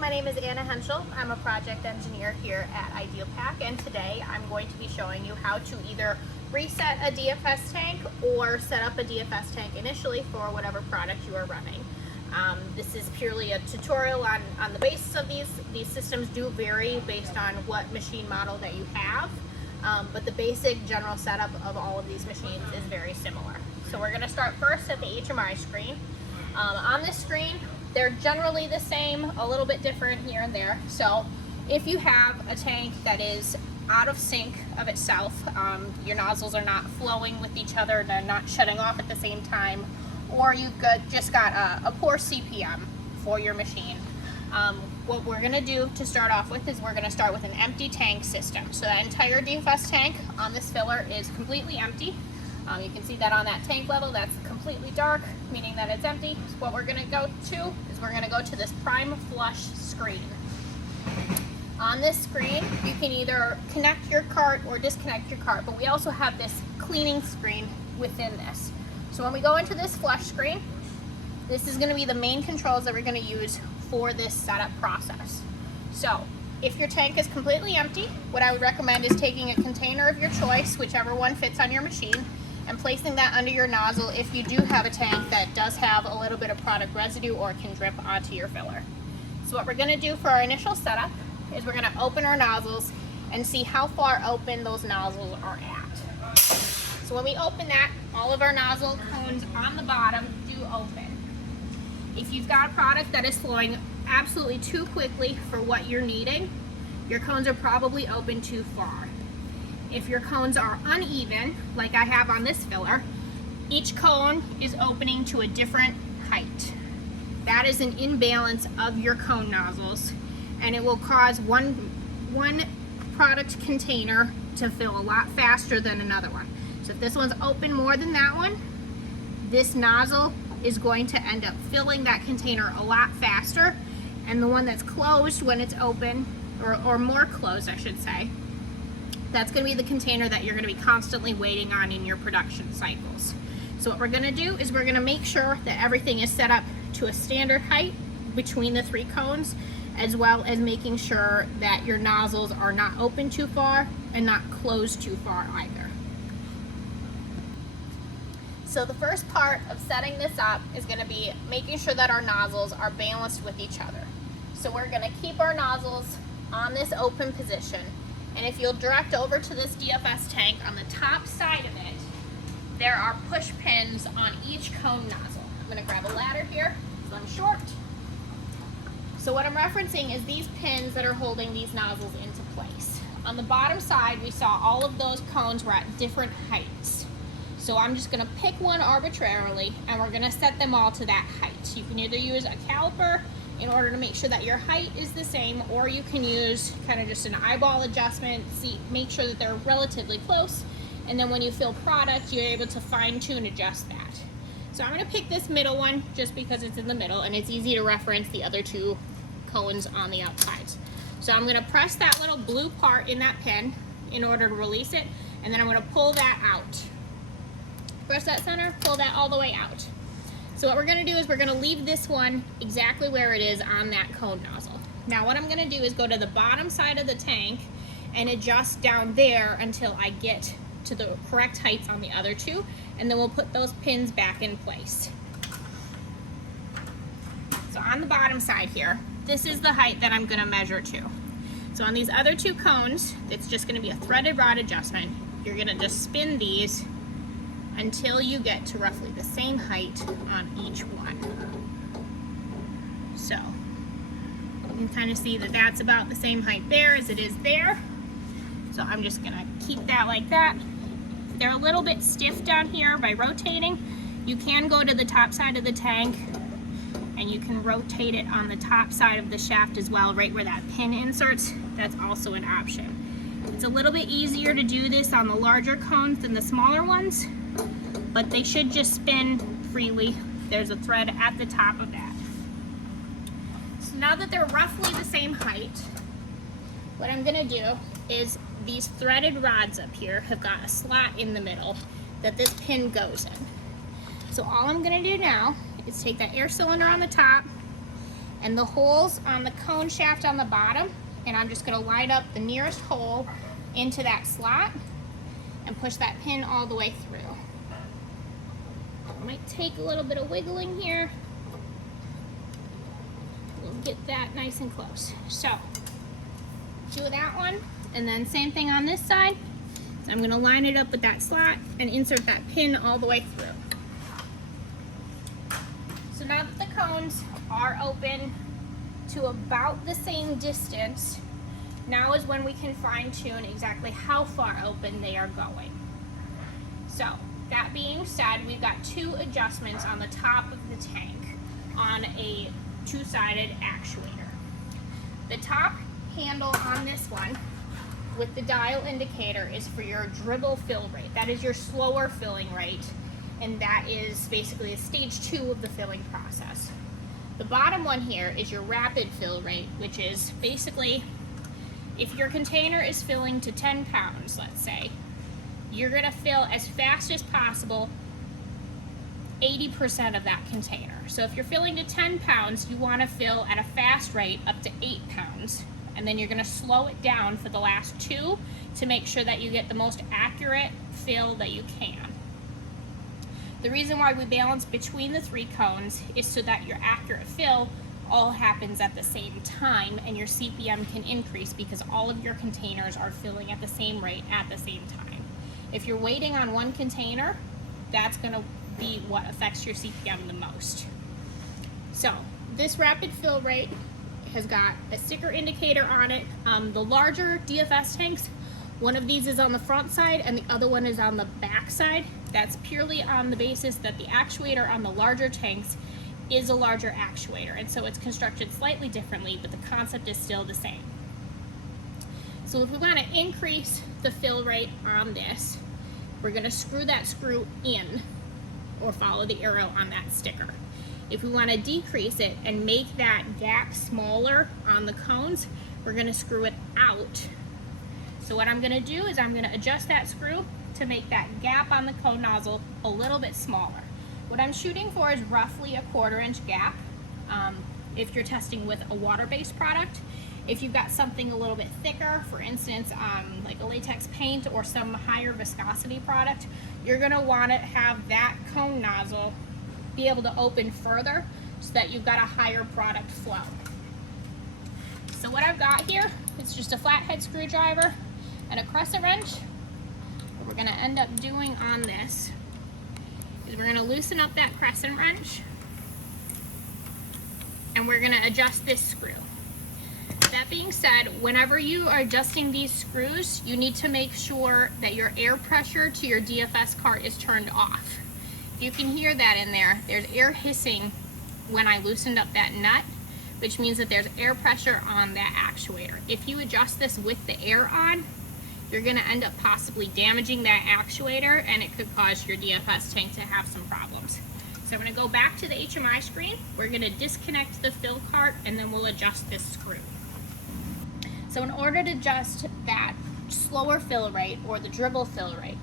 my name is Anna Henschel. I'm a project engineer here at Ideal-Pak, and today I'm going to be showing you how to either reset a DFS tank or set up a DFS tank initially for whatever product you are running. This is purely a tutorial on the basis of these. These systems do vary based on what machine model that you have, but the basic general setup of all of these machines is very similar. So we're going to start first at the HMI screen. On this screen, they're generally the same, a little bit different here and there. So if you have a tank that is out of sync of itself, your nozzles are not flowing with each other, they're not shutting off at the same time, or you've just got a poor CPM for your machine, what we're going to do to start off with is we're going to start with an empty tank system. So that entire DFS tank on this filler is completely empty. You can see that on that tank level, that's completely dark, meaning that it's empty. So what we're going to go to is we're going to go to this prime flush screen. On this screen, you can either connect your cart or disconnect your cart, but we also have this cleaning screen within this. So when we go into this flush screen, this is going to be the main controls that we're going to use for this setup process. So if your tank is completely empty, what I would recommend is taking a container of your choice, whichever one fits on your machine, and placing that under your nozzle if you do have a tank that does have a little bit of product residue or can drip onto your filler. So what we're going to do for our initial setup is we're going to open our nozzles and see how far open those nozzles are at. So when we open that, all of our nozzle cones on the bottom do open. If you've got a product that is flowing absolutely too quickly for what you're needing, your cones are probably open too far. If your cones are uneven, like I have on this filler, each cone is opening to a different height. That is an imbalance of your cone nozzles, and it will cause one product container to fill a lot faster than another one. So if this one's open more than that one, this nozzle is going to end up filling that container a lot faster, and the one that's closed when it's open, or more closed I should say, that's going to be the container that you're going to be constantly waiting on in your production cycles. So what we're going to do is we're going to make sure that everything is set up to a standard height between the three cones, as well as making sure that your nozzles are not open too far and not closed too far either. So the first part of setting this up is going to be making sure that our nozzles are balanced with each other. So we're going to keep our nozzles on this open position, and if you'll direct over to this DFS tank, on the top side of it, there are push pins on each cone nozzle. I'm going to grab a ladder here because I'm short. So what I'm referencing is these pins that are holding these nozzles into place. On the bottom side, we saw all of those cones were at different heights. So I'm just going to pick one arbitrarily, and we're going to set them all to that height. You can either use a caliper in order to make sure that your height is the same, or you can use kind of just an eyeball adjustment, make sure that they're relatively close, and then when you fill product, you're able to fine-tune adjust that. So I'm going to pick this middle one just because it's in the middle and it's easy to reference the other two cones on the outsides. So I'm going to press that little blue part in that pin in order to release it, and then I'm going to pull that out. Press that center, pull that all the way out. So what we're going to do is we're going to leave this one exactly where it is on that cone nozzle. Now what I'm going to do is go to the bottom side of the tank and adjust down there until I get to the correct heights on the other two, and then we'll put those pins back in place. So on the bottom side here, this is the height that I'm going to measure to. So on these other two cones, it's just going to be a threaded rod adjustment. You're going to just spin these until you get to roughly the same height on each one. So you can kind of see that that's about the same height there as it is there. So I'm just going to keep that like that. They're a little bit stiff down here by rotating. You can go to the top side of the tank and you can rotate it on the top side of the shaft as well, right where that pin inserts. That's also an option. It's a little bit easier to do this on the larger cones than the smaller ones, but they should just spin freely. There's a thread at the top of that. So now that they're roughly the same height, what I'm going to do is these threaded rods up here have got a slot in the middle that this pin goes in. So all I'm going to do now is take that air cylinder on the top and the holes on the cone shaft on the bottom, and I'm just gonna line up the nearest hole into that slot and push that pin all the way through. It might take a little bit of wiggling here. We'll get that nice and close. So, do that one, and then same thing on this side. So I'm gonna line it up with that slot and insert that pin all the way through. So now that the cones are open to about the same distance, now is when we can fine tune exactly how far open they are going. So that being said, we've got two adjustments on the top of the tank on a two-sided actuator. The top handle on this one with the dial indicator is for your dribble fill rate. That is your slower filling rate, and that is basically a stage 2 of the filling process. The bottom one here is your rapid fill rate, which is basically if your container is filling to 10 pounds, let's say, you're gonna fill as fast as possible 80% of that container. So if you're filling to 10 pounds, you wanna fill at a fast rate up to 8 pounds. And then you're gonna slow it down for the last 2 to make sure that you get the most accurate fill that you can. The reason why we balance between the 3 cones is so that your accurate fill all happens at the same time and your CPM can increase because all of your containers are filling at the same rate at the same time. If you're waiting on one container, that's gonna be what affects your CPM the most. So this rapid fill rate has got a sticker indicator on it. The larger DFS tanks, one of these is on the front side and the other one is on the back side. That's purely on the basis that the actuator on the larger tanks is a larger actuator, and so it's constructed slightly differently, but the concept is still the same. So if we want to increase the fill rate on this, we're going to screw that screw in or follow the arrow on that sticker. If we want to decrease it and make that gap smaller on the cones, we're going to screw it out. So what I'm going to do is I'm going to adjust that screw to make that gap on the cone nozzle a little bit smaller. What I'm shooting for is roughly a 1/4 inch gap if you're testing with a water-based product. If you've got something a little bit thicker, for instance, like a latex paint or some higher viscosity product, you're going to want to have that cone nozzle be able to open further so that you've got a higher product flow. So what I've got here is just a flathead screwdriver and a crescent wrench. What we're going to end up doing on this is we're going to loosen up that crescent wrench and we're going to adjust this screw. That being said, whenever you are adjusting these screws, you need to make sure that your air pressure to your DFS cart is turned off. You can hear that in there. There's air hissing when I loosened up that nut, which means that there's air pressure on that actuator. If you adjust this with the air on, you're gonna end up possibly damaging that actuator and it could cause your DFS tank to have some problems. So I'm gonna go back to the HMI screen. We're gonna disconnect the fill cart and then we'll adjust this screw. So in order to adjust that slower fill rate or the dribble fill rate,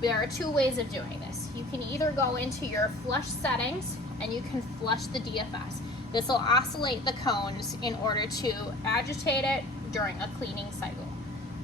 there are 2 ways of doing this. You can either go into your flush settings and you can flush the DFS. This will oscillate the cones in order to agitate it during a cleaning cycle.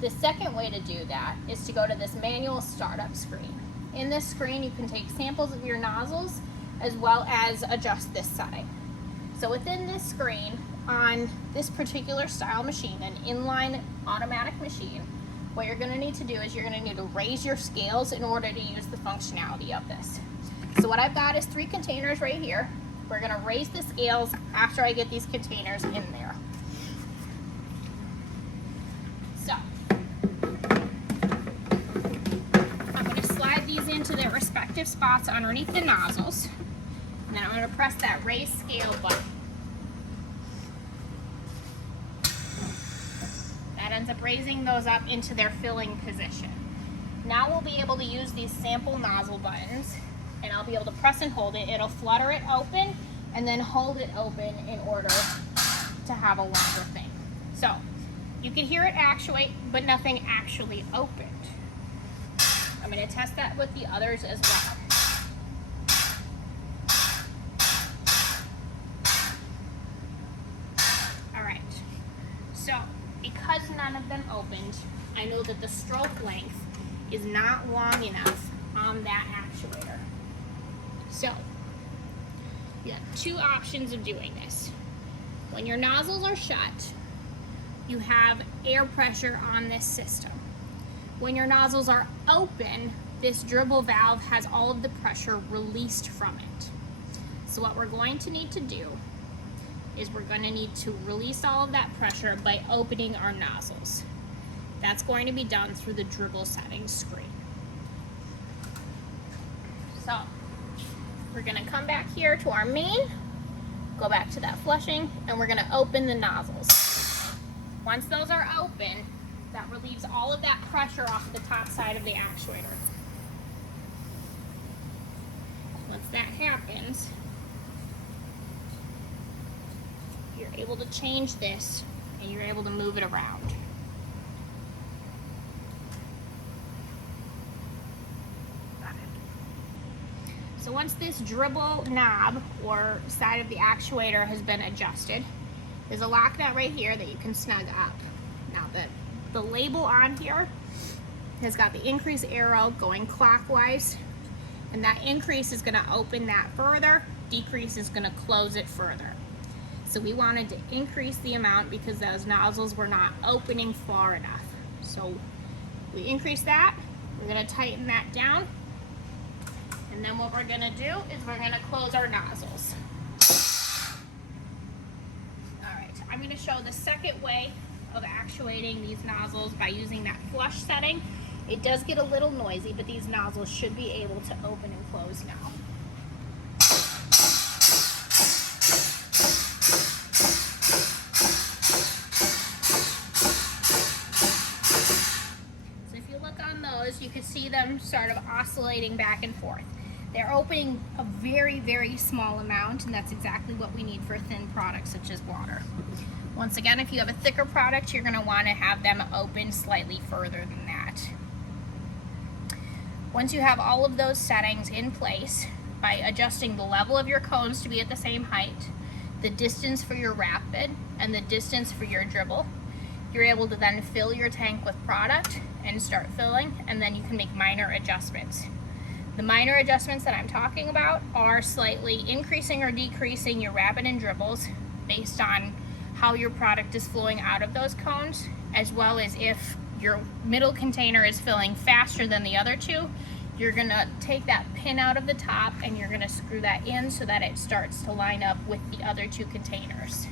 The second way to do that is to go to this manual startup screen. In this screen, you can take samples of your nozzles as well as adjust this setting. So within this screen, on this particular style machine, an inline automatic machine, what you're going to need to do is you're going to need to raise your scales in order to use the functionality of this. So what I've got is 3 containers right here. We're going to raise the scales after I get these containers in there. So I'm going to slide these into their respective spots underneath the nozzles, and then I'm going to press that raise scale button. That ends up raising those up into their filling position. Now we'll be able to use these sample nozzle buttons, and I'll be able to press and hold it. It'll flutter it open and then hold it open in order to have a longer thing. So you can hear it actuate, but nothing actually opened. I'm going to test that with the others as well. that the stroke length is not long enough on that actuator. So you have two options of doing this. When your nozzles are shut, you have air pressure on this system. When your nozzles are open, this dribble valve has all of the pressure released from it. So what we're going to need to do is we're going to need to release all of that pressure by opening our nozzles. That's going to be done through the dribble settings screen. So we're going to come back here to our main, go back to that flushing, and we're going to open the nozzles. Once those are open, that relieves all of that pressure off the top side of the actuator. Once that happens, you're able to change this and you're able to move it around. So once this dribble knob or side of the actuator has been adjusted, there's a lock nut right here that you can snug up. Now the label on here has got the increase arrow going clockwise, and that increase is going to open that further, decrease is going to close it further. So we wanted to increase the amount because those nozzles were not opening far enough. So we increase that, we're going to tighten that down, and then what we're going to do is we're going to close our nozzles. Alright, I'm going to show the second way of actuating these nozzles by using that flush setting. It does get a little noisy, but these nozzles should be able to open and close now. So if you look on those, you can see them sort of oscillating back and forth. They're opening a very, very small amount, and that's exactly what we need for thin products such as water. Once again, if you have a thicker product, you're going to want to have them open slightly further than that. Once you have all of those settings in place, by adjusting the level of your cones to be at the same height, the distance for your rapid, and the distance for your dribble, you're able to then fill your tank with product and start filling, and then you can make minor adjustments. The minor adjustments that I'm talking about are slightly increasing or decreasing your rapid and dribbles based on how your product is flowing out of those cones, as well as if your middle container is filling faster than the other two, you're gonna take that pin out of the top and you're gonna screw that in so that it starts to line up with the other two containers.